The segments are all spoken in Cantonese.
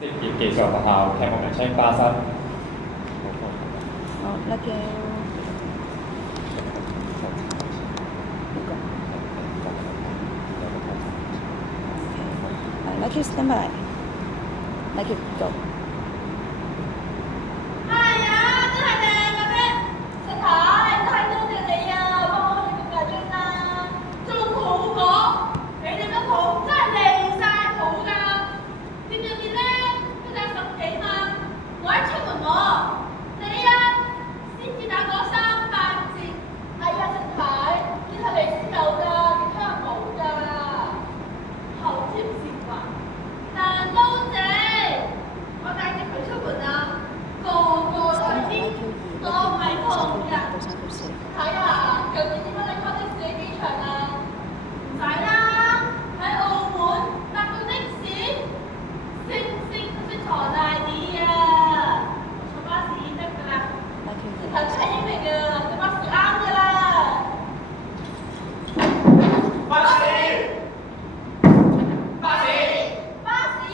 職業技術學校題目名稱巴塞。好，那個那個 stand by，那個 go。哎呀，真係靚嘅咩？陳太，真係多謝你啊，幫我哋咁大張啦，仲好講，你哋間鋪真係離晒譜㗎，點點點咧都賺10幾萬，我一出門我，你啊先至打我300折，哎呀陳太，呢係你先有㗎，其他人冇㗎，後添善還，但都謝，我帶住佢出門啊！個個都係知，我唔係窮人。睇下究竟點解你 call 的士喺機場啊？唔使啦，喺澳門搭到的士，星星都識坐大啲啊！坐巴士得㗎啦，頭先係英明啊，坐巴士啱㗎啦。巴士，巴士。巴士。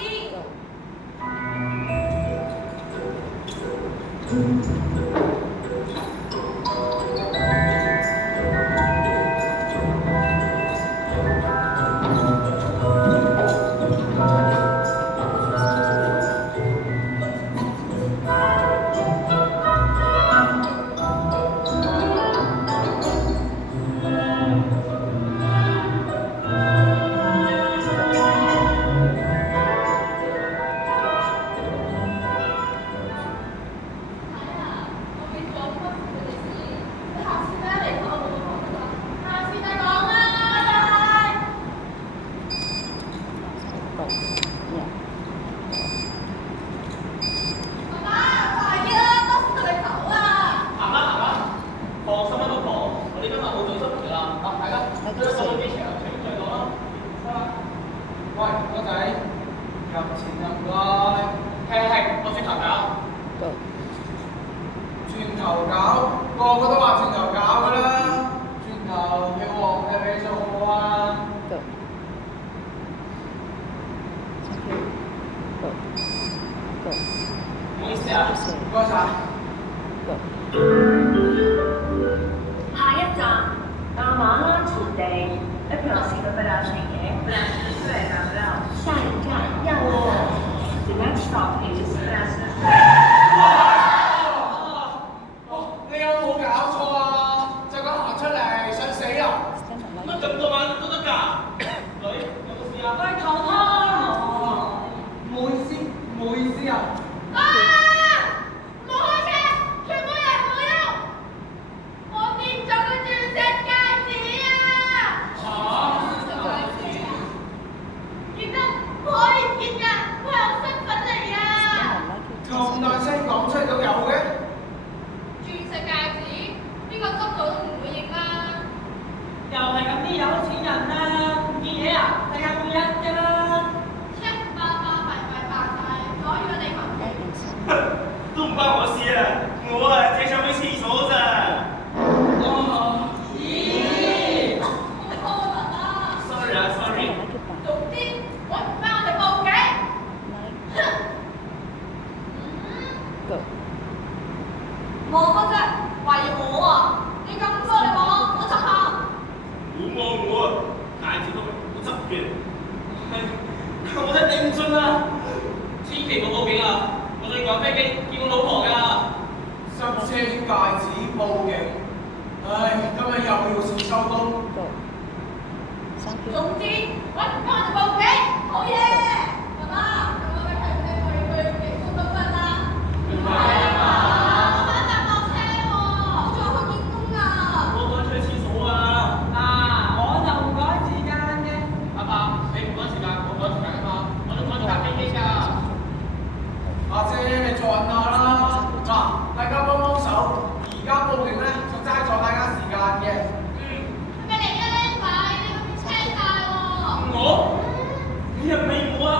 你入未我啊？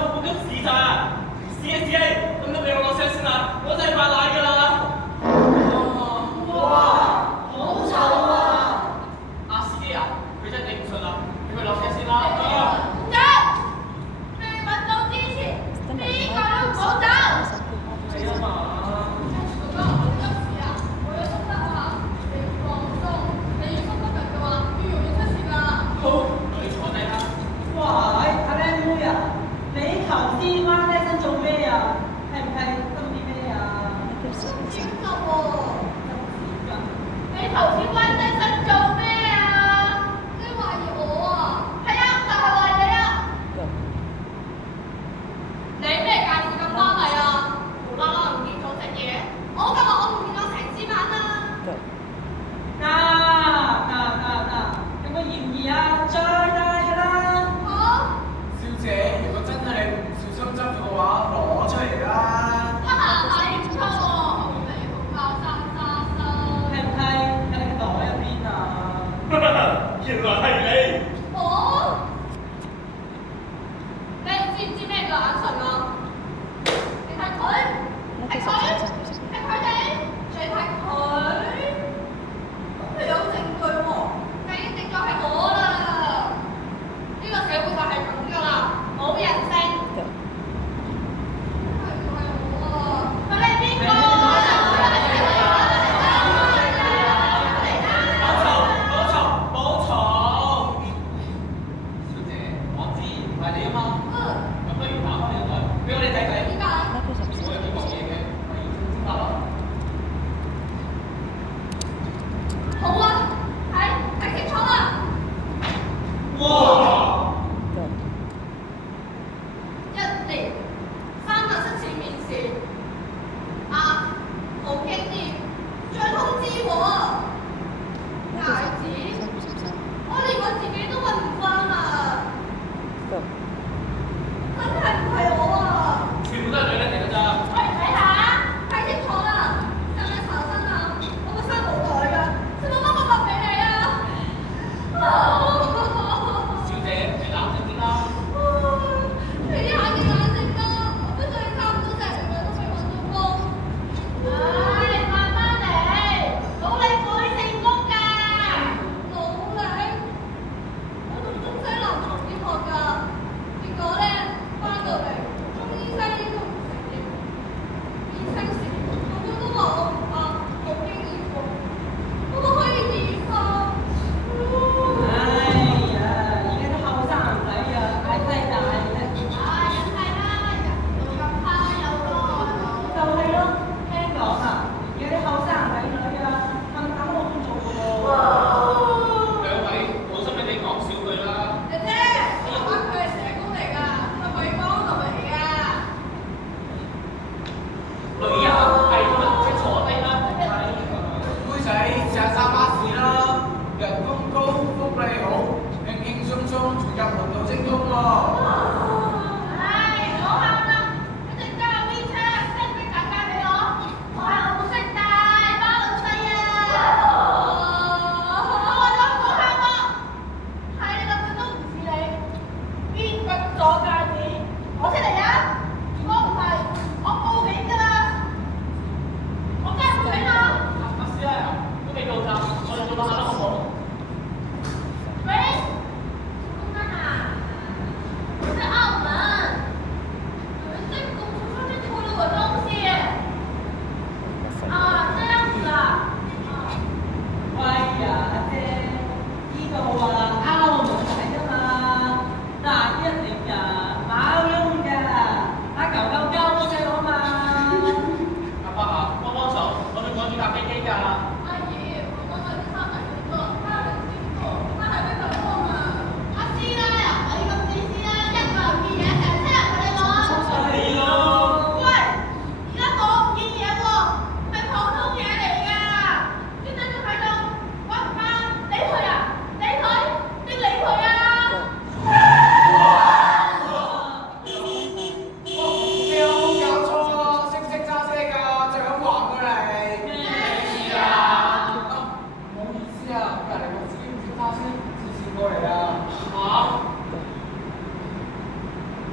我东西啊，这样子啊。喂呀，阿姐，呢度啊啱我唔使噶嘛，但一嚟噶冇用噶，阿狗狗交我細佬嘛。阿伯啊，幫幫手，我想趕住搭飛機㗎。阿姨，我刚才去上海工作，他很辛苦，他还会等我嘛。阿師奶啊，我呢個知師奶一個人見嘢成車人同你講。係咯。喂，而家我唔見嘢喎，係普通嘢嚟㗎，專登就喺度揾唔翻，理佢啊，理佢，你理佢啊！你有冇搞錯啊？識唔識揸車㗎？就咁橫過嚟。咩事啊？唔好意思啊，隔離個司機唔識揸車，自線過嚟啊。嚇？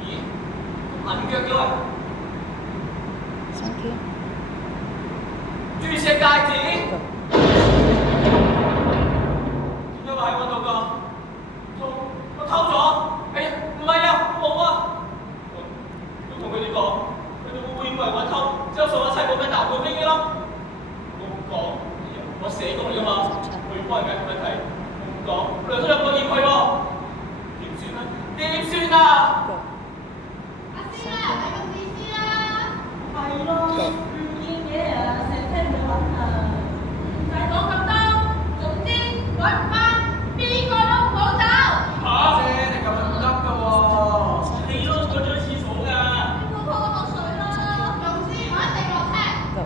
咦？咁銀腳嘅喎？ Thank you. 鑽石戒指？點解會喺我度㗎？我偷咗？哎呀，唔係啊，冇啊！我同佢哋講，佢哋會以為我偷，之後送我砌部俾搭部飛機咯。我唔講，我社工嚟㗎嘛，我要幫人解決問題。我唔講，兩個驗佢喎，點算啊？點算啊？阿師奶，你咁自私啦！係咯，唔見嘢啊，成車冇揾啊！唔使講咁多，總之揾唔翻，邊個都唔好走。嚇！姐，你咁樣唔得㗎喎！你咯，我咗廁所㗎。你冇拖我落水啦！總之我一定落車。 Go.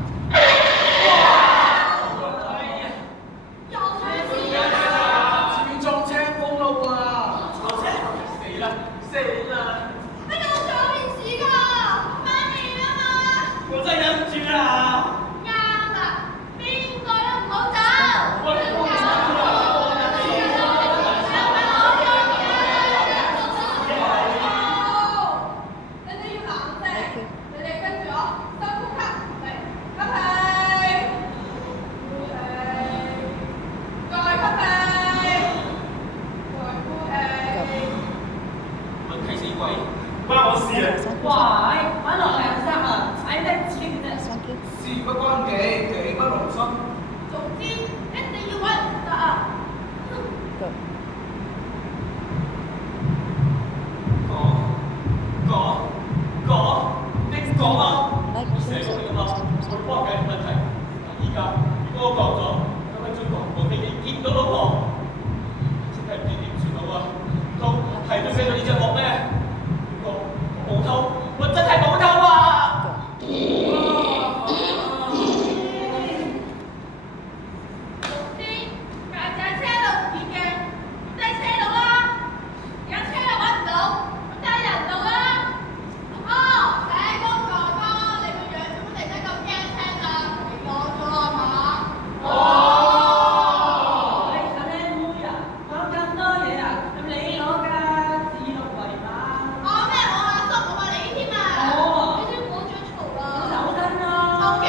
哎呀！又出事啦！前面撞車封路啊！撞車死啦！死啦！喺度做件事㗎，翻嚟啊嘛！我真係忍唔住啦！啱啦，邊個都唔好走。我哋幫唔到你哋要冷靜， Thank you. 你哋跟住我深呼吸，嚟，吸氣，呼氣，再吸氣，再呼氣。問題死鬼，關我事啊！ 哇！玩落嚟生啊，踩低自己嘅啫。 Thank you. 事不關己，己不勞心。總之一定要揾人得啊！ Go. 你講啊！ Like 我社工嚟㗎嘛，我幫解決問題。而家如果我講咗，咁喺中國部飛機見唔到老婆，真係唔知點算好啊！唔通係佢飛到呢隻鑊咩？我冇偷，我真係冇偷啊！ 總之，架車度唔見嘅，咁低車度啦。而家車又揾唔到，咁低人度啦。哦，社工哥哥，你個樣做乜突然間咁驚青啊？你攞咗啊嘛？哦，你個靚妹啊，講咁多嘢啊，咁你攞㗎，指鹿為馬。我咩？我阿叔，我話你添啊！哦你先唔好再嘈啦。走身啦！收幾